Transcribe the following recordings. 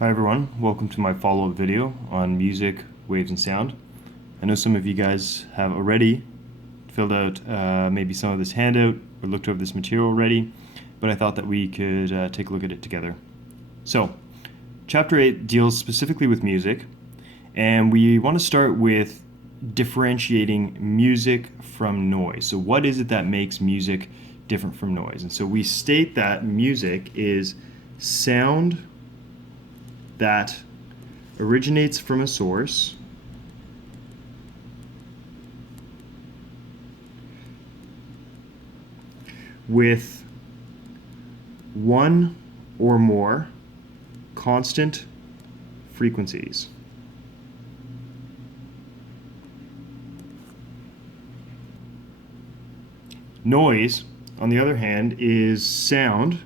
Hi everyone, welcome to my follow-up video on music, waves, and sound. I know some of you guys have already filled out maybe some of this handout or looked over this material already, but I thought that we could take a look at it together. So, Chapter 8 deals specifically with music, and we want to start with differentiating music from noise. So what is it that makes music different from noise? And so we state that music is sound that originates from a source with one or more constant frequencies. Noise, on the other hand, is sound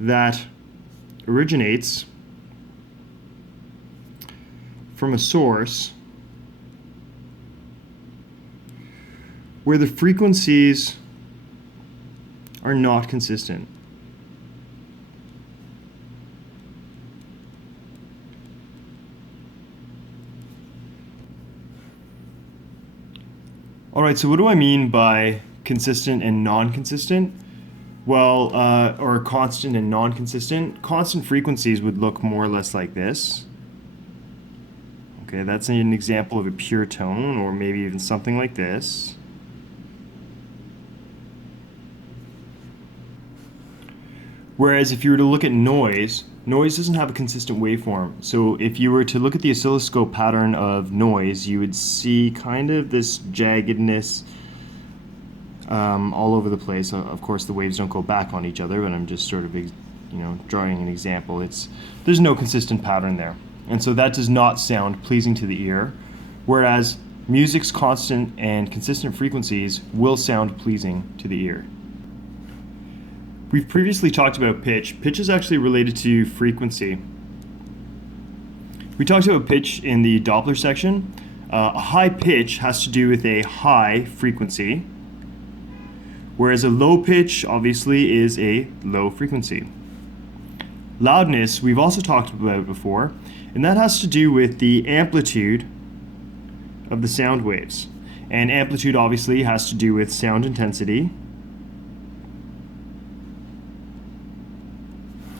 that originates from a source where the frequencies are not consistent. All right, so what do I mean by consistent and non-consistent? Well, or constant and non-consistent. Constant frequencies would look more or less like this. Okay, that's an example of a pure tone, or maybe even something like this. Whereas if you were to look at noise, noise doesn't have a consistent waveform. So if you were to look at the oscilloscope pattern of noise, you would see kind of this jaggedness all over the place. Of course, the waves don't go back on each other, but I'm just sort of, drawing an example. There's no consistent pattern there. And so that does not sound pleasing to the ear, whereas music's constant and consistent frequencies will sound pleasing to the ear. We've previously talked about pitch. Pitch is actually related to frequency. We talked about pitch in the Doppler section. A high pitch has to do with a high frequency, whereas a low pitch obviously is a low frequency. Loudness we've also talked about before, and that has to do with the amplitude of the sound waves. And amplitude obviously has to do with sound intensity,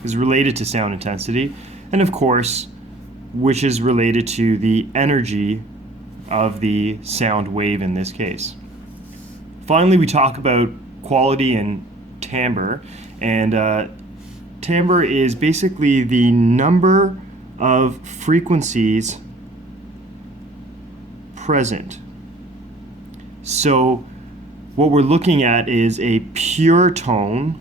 is related to sound intensity, and of course, which is related to the energy of the sound wave in this case. Finally, we talk about quality and timbre, and timbre is basically the number of frequencies present. So what we're looking at is a pure tone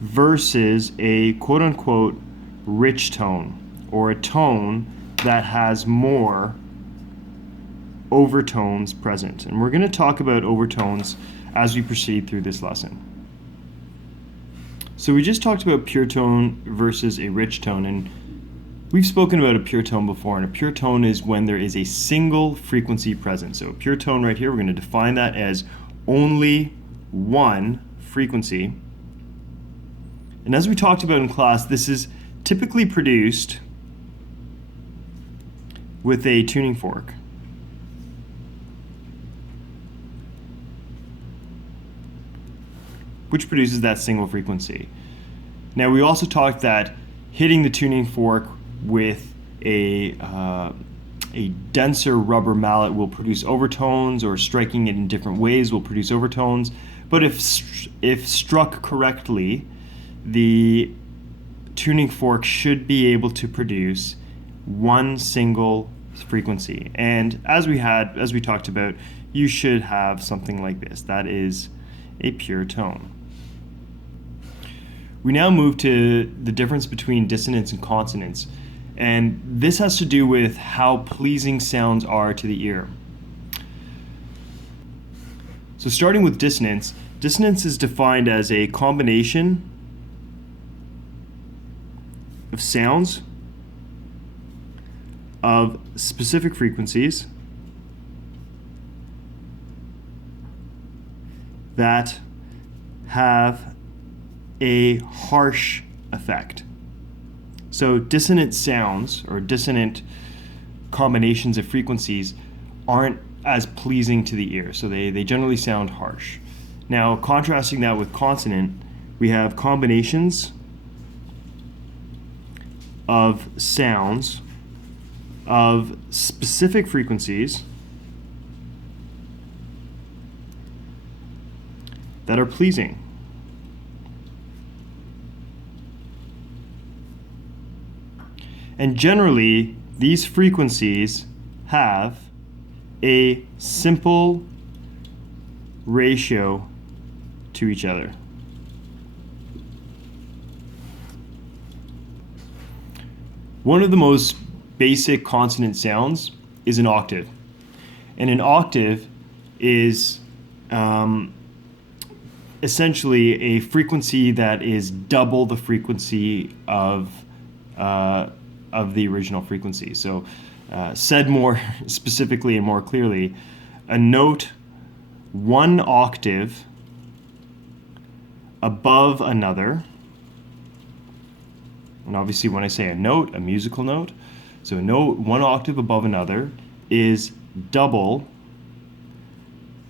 versus a quote-unquote rich tone, or a tone that has more overtones present. And we're going to talk about overtones as we proceed through this lesson. So we just talked about pure tone versus a rich tone, and we've spoken about a pure tone before, and a pure tone is when there is a single frequency present. So a pure tone right here, we're going to define that as only one frequency. And as we talked about in class, this is typically produced with a tuning fork. Which produces that single frequency. Now we also talked that hitting the tuning fork with a denser rubber mallet will produce overtones, or striking it in different ways will produce overtones. But if struck correctly, the tuning fork should be able to produce one single frequency. And as we talked about, you should have something like this. That is a pure tone. We now move to the difference between dissonance and consonance. And this has to do with how pleasing sounds are to the ear. So starting with dissonance, dissonance is defined as a combination of sounds of specific frequencies that have a harsh effect. So dissonant sounds or dissonant combinations of frequencies aren't as pleasing to the ear, so they generally sound harsh. Now, contrasting that with consonant, we have combinations of sounds of specific frequencies that are pleasing. And generally, these frequencies have a simple ratio to each other. One of the most basic consonant sounds is an octave. And an octave is essentially a frequency that is double the frequency of the original frequency. So said more specifically and more clearly, a note one octave above another, and obviously when I say a note, a musical note, so a note one octave above another is double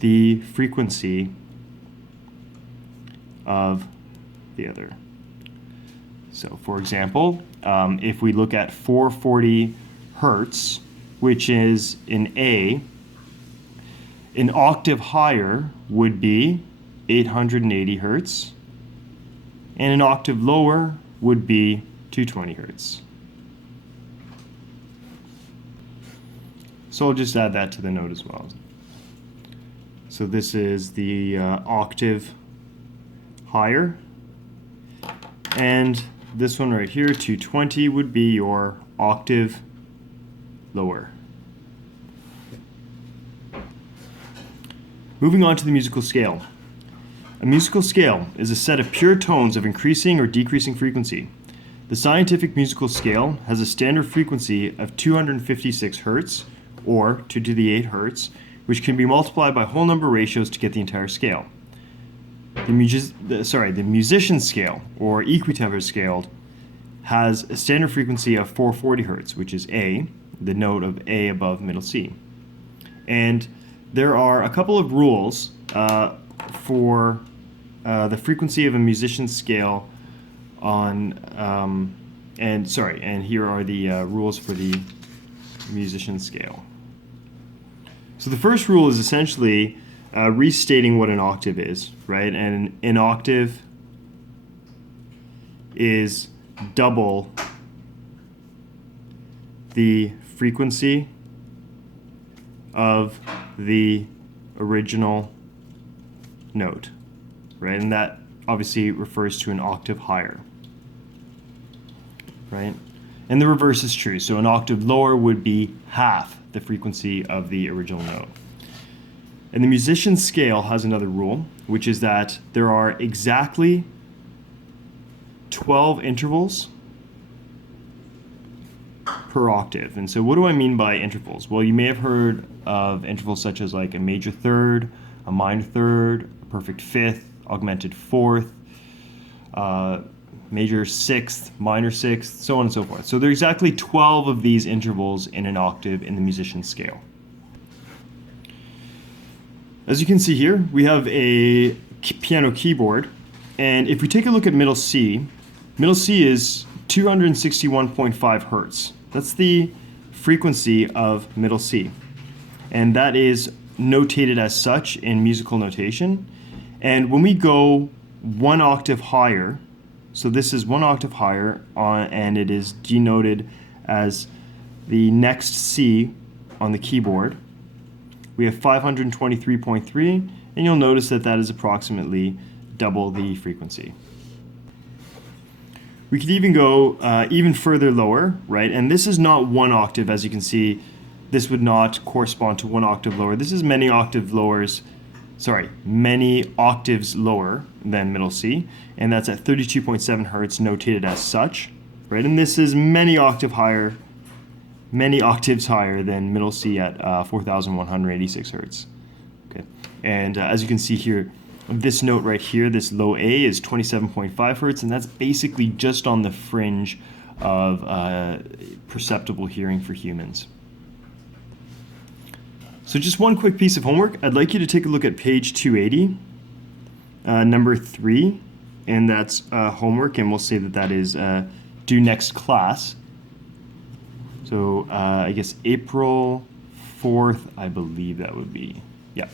the frequency of the other. So for example, if we look at 440 hertz, which is in A, an octave higher would be 880 hertz, and an octave lower would be 220 hertz. So I'll just add that to the note as well. So this is the octave higher, and this one right here, 220, would be your octave lower. Moving on to the musical scale. A musical scale is a set of pure tones of increasing or decreasing frequency. The scientific musical scale has a standard frequency of 256 hertz, or 2 to the 8 hertz, which can be multiplied by whole number ratios to get the entire scale. The musician scale, or equitemper scale, has a standard frequency of 440 hertz, which is A, the note of A above middle C. And there are a couple of rules for the frequency of a musician scale and here are the rules for the musician scale. So the first rule is essentially restating what an octave is, right? And an octave is double the frequency of the original note, right? And that obviously refers to an octave higher, right? And the reverse is true. So an octave lower would be half the frequency of the original note. And the musician's scale has another rule, which is that there are exactly 12 intervals per octave. And so what do I mean by intervals? Well, you may have heard of intervals such as like a major third, a minor third, a perfect fifth, augmented fourth, major sixth, minor sixth, so on and so forth. So there are exactly 12 of these intervals in an octave in the musician's scale. As you can see here, we have a piano keyboard, and if we take a look at middle C is 261.5 hertz. That's the frequency of middle C, and that is notated as such in musical notation. And when we go one octave higher, so this is one octave higher, and it is denoted as the next C on the keyboard, we have 523.3, and you'll notice that that is approximately double the frequency. We could even go even further lower, right? And this is not one octave, as you can see. This would not correspond to one octave lower. This is many octaves lower than middle C, and that's at 32.7 hertz, notated as such, right? And this is many octaves higher than middle C at 4,186 hertz. Okay, and as you can see here, this note right here, this low A, is 27.5 hertz, and that's basically just on the fringe of perceptible hearing for humans. So just one quick piece of homework. I'd like you to take a look at page 280, number 3, and that's homework, and we'll say that that is due next class. So I guess April 4th, I believe that would be. Yeah.